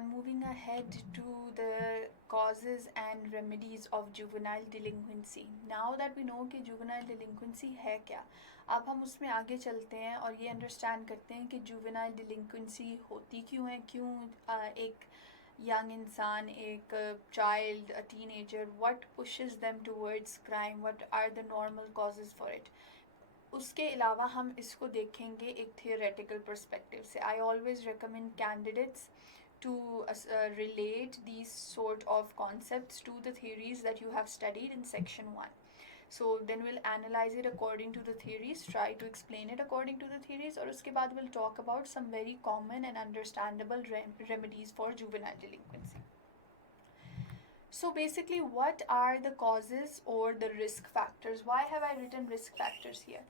everyone, moving ahead to the causes and remedies of juvenile delinquency. Now that we know कि juvenile delinquency है क्या, अब हम उसमें आगे चलते हैं और ये अंडरस्टैंड करते हैं कि juvenile delinquency होती क्यों है, क्यों एक young इंसान, एक child, a teenager, what pushes them towards crime, what are the normal causes for it. उसके अलावा हम इसको देखेंगे एक थियोरेटिकल पर्सपेक्टिव से. I always recommend candidates to relate these sort of concepts to the theories that you have studied in section 1. So then we'll analyze it according to the theories, try to explain it according to the theories, और उसके बाद we'll talk about some very common and understandable remedies for juvenile delinquency. So basically, what are the causes or the risk factors? Why have I written risk factors here?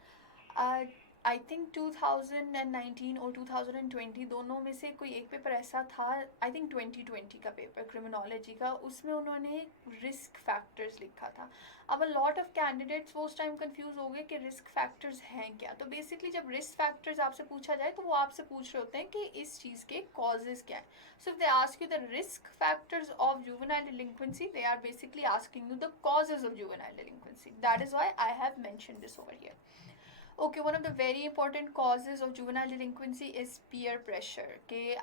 I think 2019 और 2020 दोनों में से कोई एक paper ऐसा था, I think 2020 का paper criminology का, उसमें उन्होंने रिस्क फैक्टर्स लिखा था. अब अ लॉट ऑफ कैंडिडेट्स वो उस टाइम कंफ्यूज हो गए कि रिस्क फैक्टर्स हैं क्या. तो बेसिकली जब रिस्क फैक्टर्स आपसे पूछा जाए तो वो आपसे पूछ रहे होते हैं कि इस चीज़ के कॉजेज क्या है. So if they ask you the risk factors of juvenile delinquency, they are basically asking you the causes of juvenile delinquency. That is why I have mentioned this over here. Okay, one of the very important causes of juvenile delinquency is peer pressure. कि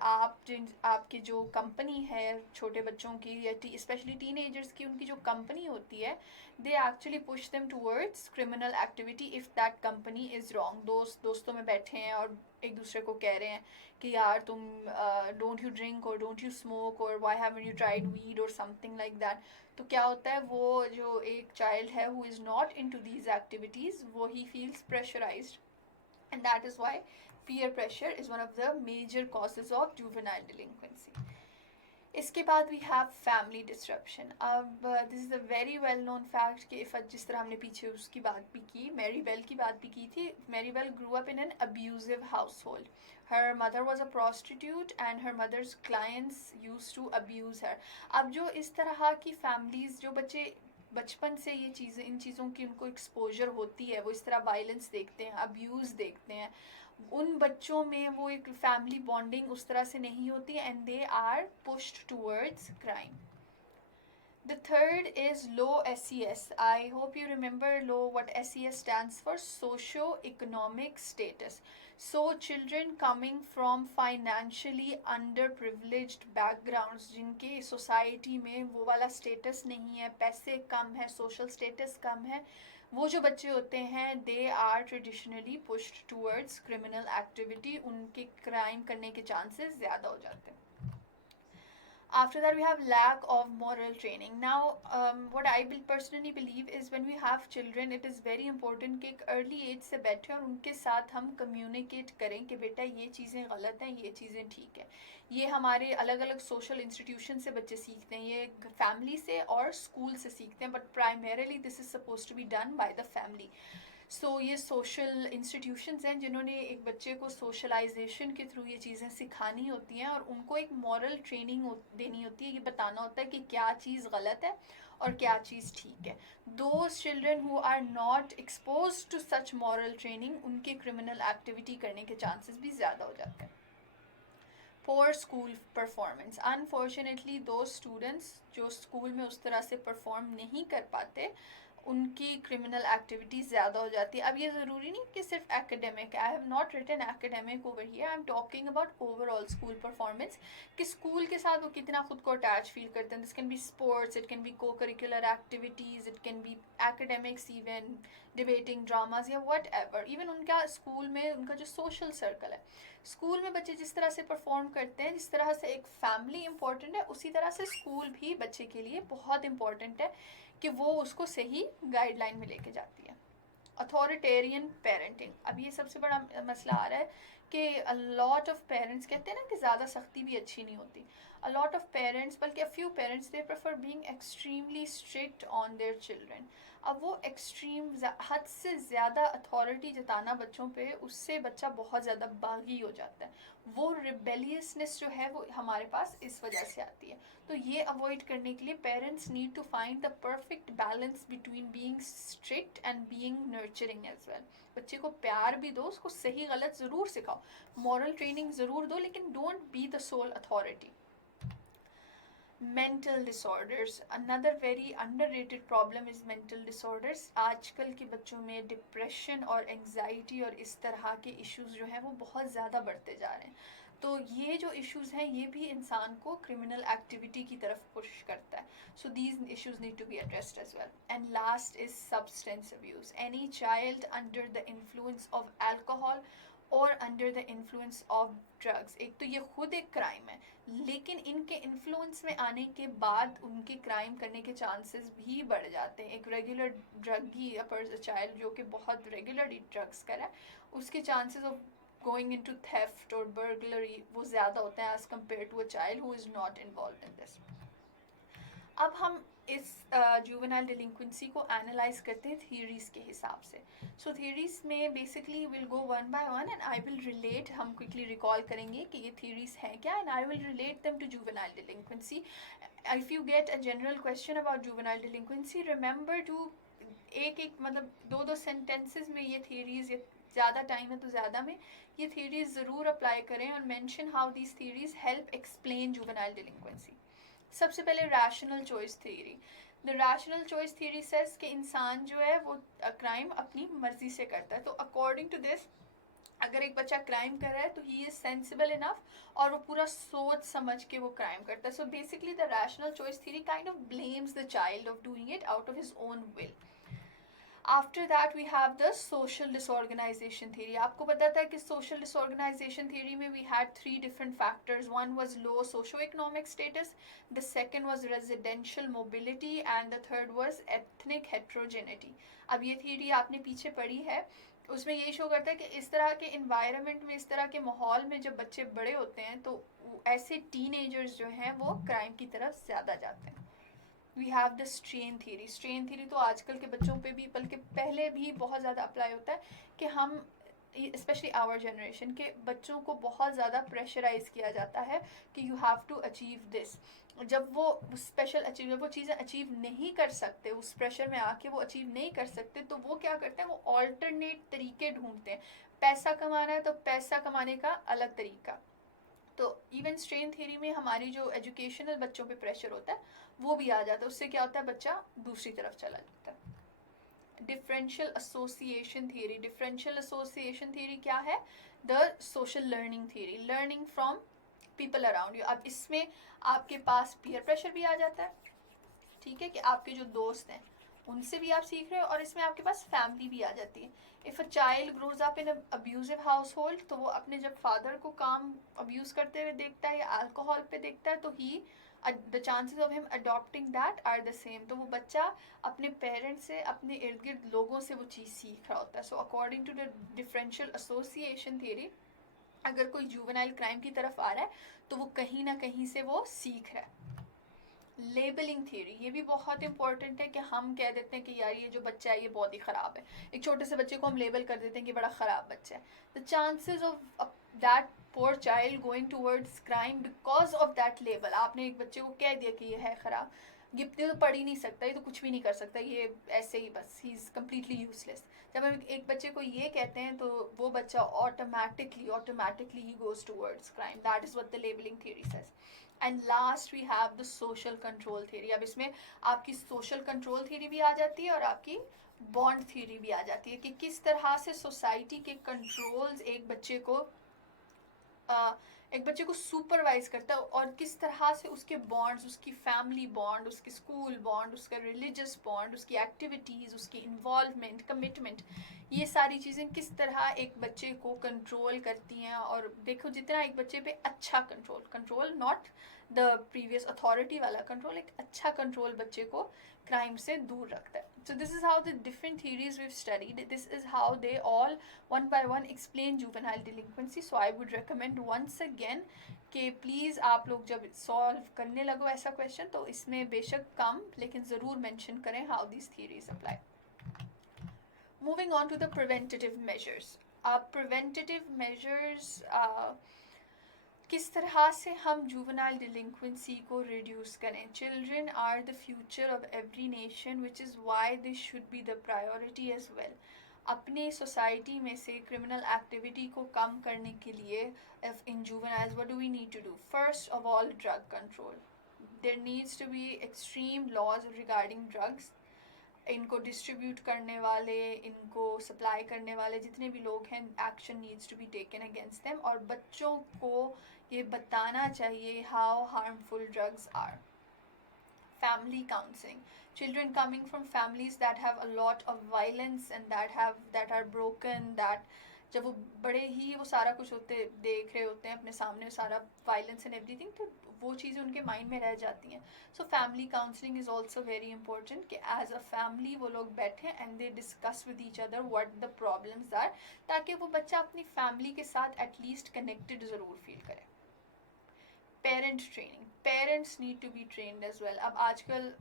आपके जो company है छोटे बच्चों की या specially teenagers की, उनकी जो कंपनी होती है, they actually push them towards criminal activity if that company is wrong. दोस्तों में बैठे हैं और एक दूसरे को कह रहे हैं कि यार तुम डोंट यू ड्रिंक और डोंट यू स्मोक और why haven't you tried weed और समथिंग लाइक दैट. तो क्या होता है, वो जो एक चाइल्ड है who is not into these activities, वो ही feels pressurised, and that is why peer pressure is one of the major causes of juvenile delinquency. इसके बाद वी हैव फैमिली डिस्ट्रप्शन. अब this is a very well known fact कि जिस तरह हमने पीछे उसकी बात भी की, मैरी बेल की बात भी की थी. Mary Bell grew up in an abusive household. Her mother was a prostitute and her mother's clients use to abuse her. अब जो इस तरह की फैमिलीज़, जो बच्चे बचपन से ये चीज़ें, इन चीज़ों की उनको एक्सपोजर होती है, वो इस तरह वायलेंस देखते हैं, अब्यूज़ देखते हैं, उन बच्चों में वो एक फैमिली बॉन्डिंग उस तरह से नहीं होती and they are pushed towards crime. The third is low SES. I hope you remember low, what SES stands for, socio-economic status. So children coming from financially underprivileged backgrounds, जिनके society में वो वाला status नहीं है, पैसे कम है, social status कम है, वो जो बच्चे होते हैं they are traditionally pushed towards criminal activity. उनके क्राइम करने के चांसेस ज़्यादा हो जाते हैं. After that, we have lack of moral training. Now, what I personally believe is when we have children, it is very important कि एक early age से बैठे और उनके साथ हम communicate करें कि बेटा ये चीज़ें गलत हैं, ये चीज़ें ठीक है. ये हमारे अलग अलग social institution से बच्चे सीखते हैं, ये family से और school से सीखते हैं, but primarily this is supposed to be done by the family. सो ये सोशल इंस्टीट्यूशंस हैं जिन्होंने एक बच्चे को सोशलाइजेशन के थ्रू ये चीज़ें सिखानी होती हैं और उनको एक मॉरल ट्रेनिंग देनी होती है. ये बताना होता है कि क्या चीज़ गलत है और क्या चीज़ ठीक है. Those children who are not expose to such moral training, उनके क्रिमिनल एक्टिविटी करने के चांसेस भी ज़्यादा हो जाते हैं. Poor school performance. Unfortunately though students जो स्कूल में उस तरह से परफॉर्म नहीं कर पाते, उनकी क्रिमिनल एक्टिविटी ज़्यादा हो जाती है. अब ये ज़रूरी नहीं कि सिर्फ academic, I have not written academic over here, I am talking about overall school performance, कि स्कूल के साथ वो कितना खुद को अटैच फील करते हैं. This can be sports, it can be co curricular activities, it can be academics, even debating, dramas या वट एवर. इवन उनका स्कूल में उनका जो सोशल सर्कल है, स्कूल में बच्चे जिस तरह से परफॉर्म करते हैं, जिस तरह से एक फैमिली इम्पॉर्टेंट है, उसी तरह से स्कूल भी बच्चे के लिए बहुत इम्पॉर्टेंट है कि वो उसको सही गाइडलाइन में लेके जाती है. Authoritarian parenting. अब ये सबसे बड़ा मसला आ रहा है कि अ लॉट ऑफ पेरेंट्स कहते हैं ना कि ज़्यादा सख्ती भी अच्छी नहीं होती. अ लॉट ऑफ पेरेंट्स, बल्कि a few parents, they prefer being extremely strict on their children. अब वो एक्सट्रीम हद से ज़्यादा अथॉरिटी जताना बच्चों पे, उससे बच्चा बहुत ज़्यादा बागी हो जाता है. वो रिबेलियसनेस जो है वो हमारे पास इस वजह से आती है. तो ये अवॉइड करने के लिए parents need to find the perfect balance between being strict and being nurturing as well. बच्चे को प्यार भी दो, उसको सही गलत ज़रूर सिखाओ, मॉरल ट्रेनिंग ज़रूर दो, लेकिन don't be the soul authority. Mental disorders, another very underrated problem is mental disorders. आजकल के बच्चों में डिप्रेशन और एंजाइटी और इस तरह के इश्यूज जो हैं वो बहुत ज़्यादा बढ़ते जा रहे हैं। तो ये जो इश्यूज हैं ये भी इंसान को क्रिमिनल एक्टिविटी की तरफ पुश करता है। So these issues need to be addressed as well. And last is substance abuse. Any child under the influence of alcohol और under the influence of drugs, एक तो ये खुद एक क्राइम है, लेकिन इनके इन्फ्लुएंस में आने के बाद उनके क्राइम करने के चांसेस भी बढ़ जाते हैं। एक रेगुलर ड्रगी चाइल्ड जो कि बहुत रेगुलरली ड्रग्स कर रहा है, उसके chances of going into theft और बर्गलरी वो ज़्यादा होते हैं as compare to a child who is not involve in this. अब हम इस जुवेनाइल डिलिंक्वेंसी को एनालाइज करते हैं थियरीज के हिसाब से। सो थियरीज में basically will go one by one and I will relate, हम क्विकली रिकॉल करेंगे कि ये थियरीज हैं क्या, and I will relate them to juvenile delinquency. If you get a general question about juvenile delinquency, remember to एक एक मतलब दो दो सेंटेंसेस में ये थियरीज, ये ज़्यादा टाइम है तो ज़्यादा में ये थियरीज ज़रूर अप्लाई करें और mention how these theories help explain juvenile delinquency. सबसे पहले rational choice theory. The rational choice theory says कि इंसान जो है वो क्राइम अपनी मर्जी से करता है। तो अकॉर्डिंग टू दिस, अगर एक बच्चा क्राइम कर रहा है तो ही इज सेंसिबल इनफ और वो पूरा सोच समझ के वो क्राइम करता है। So basically the rational choice theory kind of blames the child of doing it out of his own will. After that we have the social disorganisation theory. आपको पता था कि सोशल डिसऑर्गेनाइजेशन थ्योरी में we had three different factors. One was low socio economic status, the second was residential mobility and the third was ethnic heterogeneity. अब ये theory आपने पीछे पढ़ी है, उसमें ये शो करता है कि इस तरह के इन्वायरमेंट में, इस तरह के माहौल में जब बच्चे बड़े होते हैं तो ऐसे टीनेजर्स जो हैं वो क्राइम की तरफ ज़्यादा जाते हैं। We have the strain theory. Strain theory तो आजकल के बच्चों पे भी, बल्कि पहले भी बहुत ज़्यादा अप्लाई होता है कि हम स्पेशली आवर जनरेशन के बच्चों को बहुत ज़्यादा प्रेशराइज किया जाता है कि you have to achieve this. जब वो स्पेशल अचीव, वो चीज़ें अचीव नहीं कर सकते, उस प्रेशर में आके वो अचीव नहीं कर सकते, तो वो क्या करते हैं, वो ऑल्टरनेट तरीके ढूंढते हैं। पैसा कमाना है तो पैसा कमाने का अलग तरीका। तो इवन स्ट्रेन थ्योरी में हमारी जो एजुकेशनल बच्चों पे प्रेशर होता है वो भी आ जाता है। उससे क्या होता है, बच्चा दूसरी तरफ चला जाता है। Differential association theory. Differential association theory क्या है, the social learning theory, learning from people around you. अब इसमें आपके पास पीयर प्रेशर भी आ जाता है, ठीक है, कि आपके जो दोस्त हैं उनसे भी आप सीख रहे हो, और इसमें आपके पास फैमिली भी आ जाती है। If a child grows up in abusive house hold, तो वो अपने जब फादर को काम अब्यूज़ करते हुए देखता है या अल्कोहल पे देखता है, तो ही the chances of him adopting that are the same. तो वो बच्चा अपने पेरेंट्स से, अपने इर्द गिर्द लोगों से वो चीज़ सीख रहा होता है। So according to the differential association theory, अगर कोई जुवेनाइल क्राइम की तरफ आ रहा है तो वो कहीं ना कहीं से वो सीख रहा है। लेबलिंग थ्योरी, ये भी बहुत इंपॉर्टेंट है कि हम कह देते हैं कि यार ये जो बच्चा है ये बहुत ही ख़राब है। एक छोटे से बच्चे को हम लेबल कर देते हैं कि बड़ा ख़राब बच्चा है। The chances of that poor child going towards crime because of that label, आपने एक बच्चे को कह दिया कि ये है ख़राब, ये तो पढ़ ही नहीं सकता, ये तो कुछ भी नहीं कर सकता, ये ऐसे ही बस ही इज़ कम्प्लीटली यूजलेस। जब हम एक बच्चे को ये कहते हैं तो वो बच्चा ऑटोमेटिकली ही goes towards crime. That is what the labelling theory says. And last we have the social control theory. अब इसमें आपकी सोशल कंट्रोल थ्योरी भी आ जाती है और आपकी बॉन्ड थ्योरी भी आ जाती है कि किस तरह से सोसाइटी के कंट्रोल्स एक बच्चे को सुपरवाइज करता है, और किस तरह से उसके बॉन्ड्स, उसकी फैमिली बॉन्ड, उसके स्कूल बॉन्ड, उसका रिलीजियस बॉन्ड, उसकी एक्टिविटीज़, उसकी इन्वॉल्वमेंट, कमिटमेंट, ये सारी चीज़ें किस तरह एक बच्चे को कंट्रोल करती हैं। और देखो जितना एक बच्चे पे अच्छा control not the previous authority वाला कंट्रोल, एक अच्छा कंट्रोल बच्चे को क्राइम से दूर रखता है। So this is how the different theories we studied, this is how they all one by one explain juvenile delinquency. So I would recommend once again कि प्लीज़ आप लोग जब सॉल्व करने लगो ऐसा क्वेश्चन तो इसमें बेशक कम लेकिन ज़रूर मेंशन करें how this theories apply. Moving on to the preventative measures. Preventative measures, किस तरह से हम जुवेनाइल डिलिंक्वेंसी को रिड्यूस करें। Children are the future of every nation which is why this should be the priority as well. अपने society में से criminal activity को कम करने के लिए in juveniles what do we need to do, first of all drug control. There needs to be extreme laws regarding drugs. इनको distribute करने वाले, इनको सप्लाई करने वाले जितने भी लोग हैं, action needs to be taken against them. और बच्चों को ये बताना चाहिए how harmful drugs are. Family counseling, children coming from families that have a lot of violence and that are broken, that जब वो बड़े ही वो सारा कुछ होते देख रहे होते हैं अपने सामने, सारा वायलेंस एंड एवरीथिंग, तो वो चीज़ें उनके माइंड में रह जाती हैं. So family counselling is also very important कि एज अ फैमिली वो लोग बैठें and they discuss with each other what the problems are, ताकि वो बच्चा अपनी फैमिली के साथ एटलीस्ट कनेक्टेड ज़रूर फील करे. Parent training, parents need to be trained as well. अब आजकल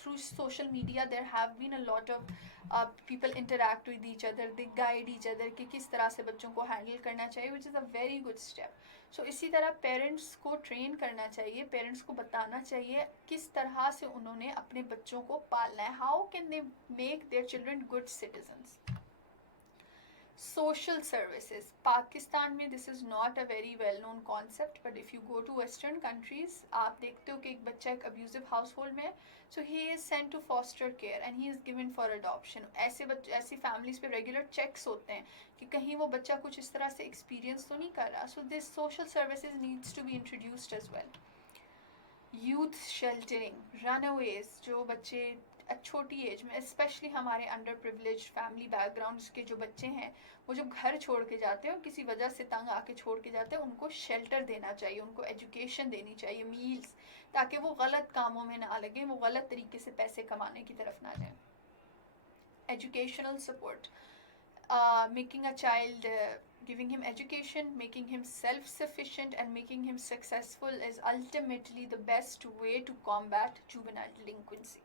through social media there have been a lot of people interact with each other, they guide each other कि किस तरह से बच्चों को हैंडल करना चाहिए, which is a very good step. So इसी तरह पेरेंट्स को ट्रेन करना चाहिए, पेरेंट्स को बताना चाहिए किस तरह से उन्होंने अपने बच्चों को पालना है, how can they make their children good citizens. Social services, Pakistan में this is not a very well known concept, but if you go to western countries आप देखते हो कि एक बच्चा एक अब्यूजिव हाउस होल्ड में है, so he is sent to foster care and he is given for adoption. ऐसी फैमिलीज़ पे रेगुलर चेक्स होते हैं कि कहीं वो बच्चा कुछ इस तरह से एक्सपीरियंस तो नहीं कर रहा. So this social services needs to be introduced as well. Youth sheltering, runaways, जो बच्चे छोटी एज में, स्पेशली हमारे अंडर प्रिविलेज फैमिली बैकग्राउंड्स के जो बच्चे हैं, वो जब घर छोड़ के जाते हैं और किसी वजह से तंग आके छोड़ के जाते हैं, उनको शेल्टर देना चाहिए, उनको एजुकेशन देनी चाहिए, मील्स, ताकि वो गलत कामों में ना लगे, वो गलत तरीके से पैसे कमाने की तरफ ना जाए. Educational support, making a child, giving him education, making him self-sufficient and making him successful is ultimately the best way to combat juvenile delinquency.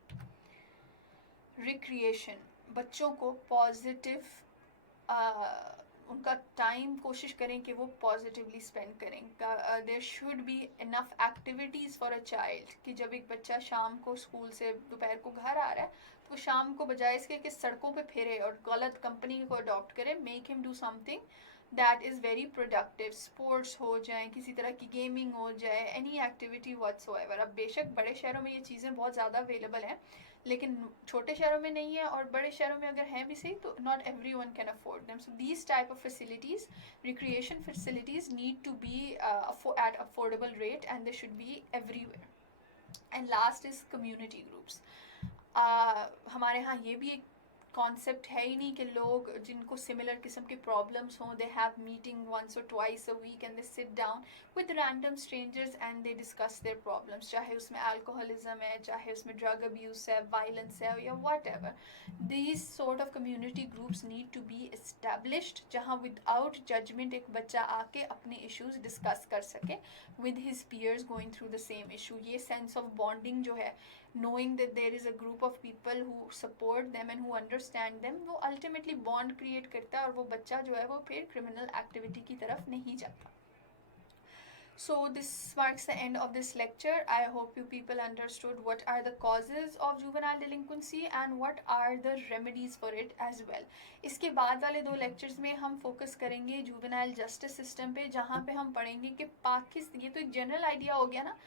Recreation, बच्चों को पॉजिटिव उनका टाइम कोशिश करें कि वो पॉजिटिवली स्पेंड करें. There should be enough activities for a child कि जब एक बच्चा शाम को स्कूल से दोपहर को घर आ रहा है, तो शाम को बजाय इसके कि सड़कों पे फिरे और गलत कंपनी को अडॉप्ट करे, make him do something that is very productive. Sports हो जाए, किसी तरह की गेमिंग हो जाए, एनी एक्टिविटी व्हाट्सोएवर. अब बेशक बड़े शहरों में ये चीज़ें बहुत ज़्यादा अवेलेबल हैं, लेकिन छोटे शहरों में नहीं है, और बड़े शहरों में अगर हैं भी सही तो not every one can afford them. So these type of facilities, recreation facilities need to be at affordable rate and they should be everywhere. And last is community groups. हमारे यहाँ ये भी एक कॉन्सेप्ट है ही नहीं कि लोग जिनको सिमिलर किस्म के प्रॉब्लम्स हों, दे हैव मीटिंग वंस और twice a week and they sit down with random strangers and they discuss their problems, चाहे उसमें अल्कोहलिज्म है, चाहे उसमें ड्रग अब्यूज़ है, वायलेंस है, या whatever. These sort of community groups need to be established, जहाँ विदाउट जजमेंट एक बच्चा आके अपने इश्यूज़ डिस्कस कर सके with his peers going through the same issue. ये sense of bonding जो है, knowing that there is a group of people who support them and who understand them, वो ultimately bond create करता है और वो बच्चा जो है वो फिर criminal activity की तरफ नहीं जाता. So this marks the end of this lecture. I hope you people understood what are the causes of juvenile delinquency and what are the remedies for it as well. इसके बाद वाले 2 lectures में हम focus करेंगे juvenile justice system पे, जहाँ पे हम पढ़ेंगे कि पाकिस्तान, ये तो एक general idea हो गया ना,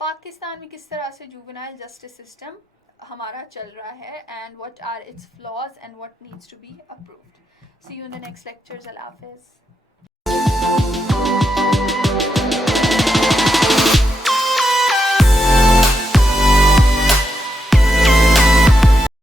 पाकिस्तान में किस तरह से juvenile justice system हमारा चल रहा है and what are its flaws and what needs to be approved. See you in the next lectures. Allah Hafiz.